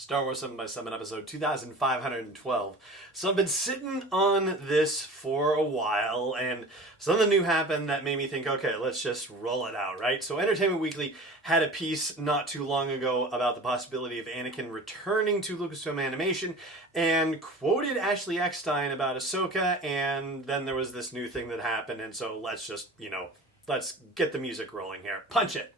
Star Wars 7 by 7 episode 2512. So I've been sitting on this for a while, and something new happened that made me think, okay, let's just roll it out, right? So Entertainment Weekly had a piece not too long ago about the possibility of Anakin returning to Lucasfilm Animation, and quoted Ashley Eckstein about Ahsoka, and then there was this new thing that happened, and so let's just, let's get the music rolling here. Punch it!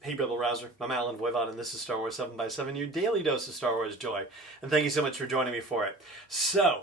Hey Rebel Rouser, I'm Alan Voivod, and this is Star Wars 7 by 7, your daily dose of Star Wars joy. And thank you so much for joining me for it. So,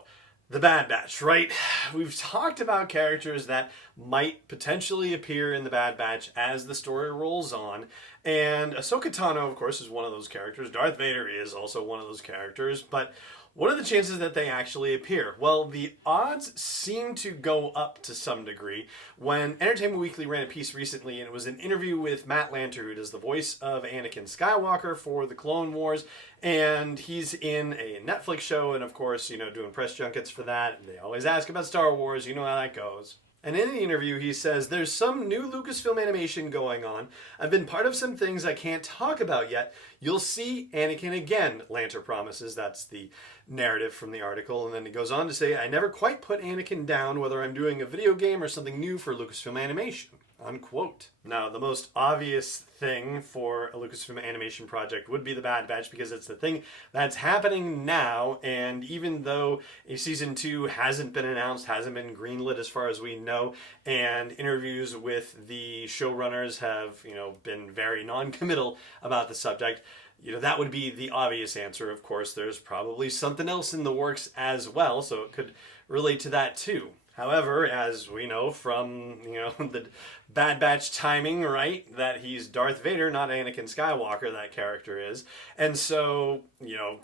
the Bad Batch, right? We've talked about characters that might potentially appear in the Bad Batch as the story rolls on. And Ahsoka Tano, of course, is one of those characters. Darth Vader is also one of those characters. But what are the chances that they actually appear? Well, the odds seem to go up to some degree. When Entertainment Weekly ran a piece recently, and it was an interview with Matt Lanter, who does the voice of Anakin Skywalker for the Clone Wars, and he's in a Netflix show, and of course, doing press junkets for that. They always ask about Star Wars, you know how that goes. And in the interview, he says, there's some new Lucasfilm Animation going on. I've been part of some things I can't talk about yet. You'll see Anakin again, Lanter promises. That's the narrative from the article. And then he goes on to say, I never quite put Anakin down, whether I'm doing a video game or something new for Lucasfilm Animation. Unquote. Now, the most obvious thing for a Lucasfilm Animation project would be the Bad Batch, because it's the thing that's happening now, and even though a season 2 hasn't been announced, hasn't been greenlit as far as we know, and interviews with the showrunners have, been very non-committal about the subject, that would be the obvious answer. Of course, there's probably something else in the works as well, so it could relate to that too. However, as we know from, the Bad Batch timing, right, that he's Darth Vader, not Anakin Skywalker, that character is. And so,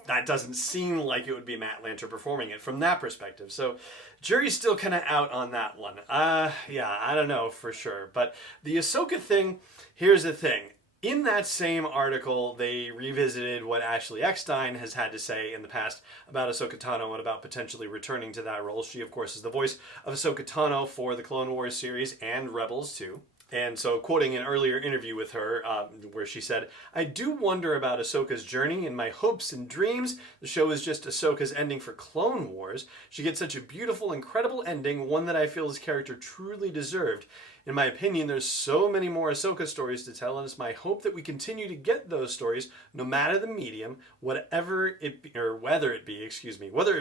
that doesn't seem like it would be Matt Lanter performing it from that perspective. So, jury's still kind of out on that one. I don't know for sure. But the Ahsoka thing, here's the thing. In that same article, they revisited what Ashley Eckstein has had to say in the past about Ahsoka Tano and about potentially returning to that role. She, of course, is the voice of Ahsoka Tano for the Clone Wars series and Rebels, too. And so, quoting an earlier interview with her, where she said, I do wonder about Ahsoka's journey and my hopes and dreams. The show is just Ahsoka's ending for Clone Wars. She gets such a beautiful, incredible ending, one that I feel his character truly deserved. In my opinion, there's so many more Ahsoka stories to tell, and it's my hope that we continue to get those stories, no matter the medium, whether it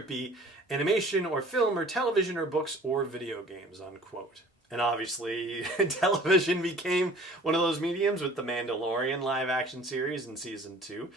be animation or film or television or books or video games, unquote. And obviously, television became one of those mediums with The Mandalorian live-action series in Season 2.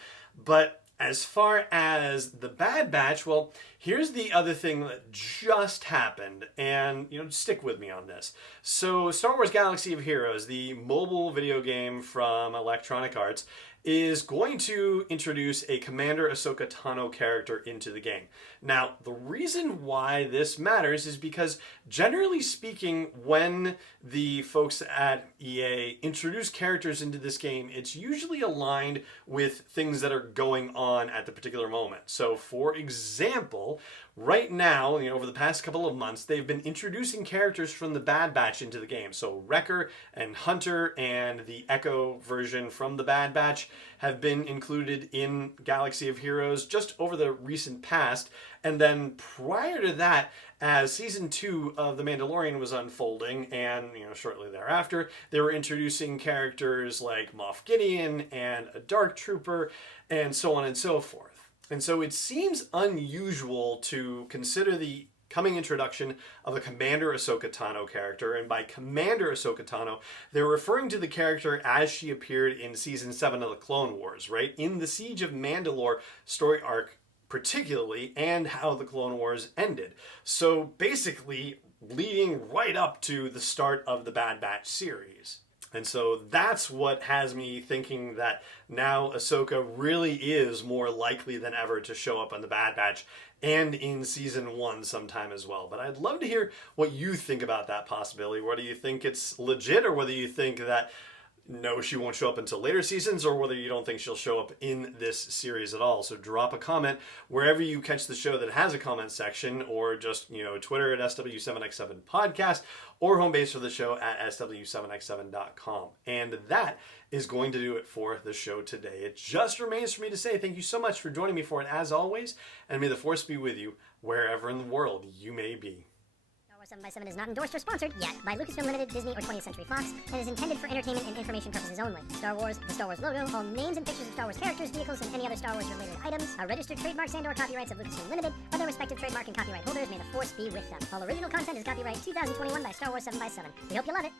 But as far as the Bad Batch, well, here's the other thing that just happened, and, stick with me on this. So, Star Wars Galaxy of Heroes, the mobile video game from Electronic Arts, is going to introduce a Commander Ahsoka Tano character into the game. Now, the reason why this matters is because, generally speaking, when the folks at EA introduce characters into this game, it's usually aligned with things that are going on at the particular moment. So, for example, right now, over the past couple of months, they've been introducing characters from the Bad Batch into the game. So Wrecker and Hunter and the Echo version from the Bad Batch have been included in Galaxy of Heroes just over the recent past. And then prior to that, as Season 2 of The Mandalorian was unfolding, and shortly thereafter, they were introducing characters like Moff Gideon and a Dark Trooper, and so on and so forth. And so it seems unusual to consider the coming introduction of a Commander Ahsoka Tano character, and by Commander Ahsoka Tano, they're referring to the character as she appeared in Season 7 of the Clone Wars, right? In the Siege of Mandalore story arc particularly, and how the Clone Wars ended. So basically, leading right up to the start of the Bad Batch series. And so that's what has me thinking that now Ahsoka really is more likely than ever to show up on the Bad Batch and in Season 1 sometime as well. But I'd love to hear what you think about that possibility. Whether you think it's legit or whether you think that know she won't show up until later seasons, or whether you don't think she'll show up in this series at all. So drop a comment wherever you catch the show that has a comment section, or just, Twitter at SW7X7 Podcast, or home base for the show at SW7X7.com. And that is going to do it for the show today. It just remains for me to say thank you so much for joining me for it, as always, and may the Force be with you wherever in the world you may be. 7x7 is not endorsed or sponsored yet by Lucasfilm Limited, Disney, or 20th Century Fox, and is intended for entertainment and information purposes only. Star Wars, the Star Wars logo, all names and pictures of Star Wars characters, vehicles, and any other Star Wars related items are registered trademarks and/or copyrights of Lucasfilm Limited, or their respective trademark and copyright holders. May the Force be with them. All original content is copyright 2021 by Star Wars 7x7. We hope you love it.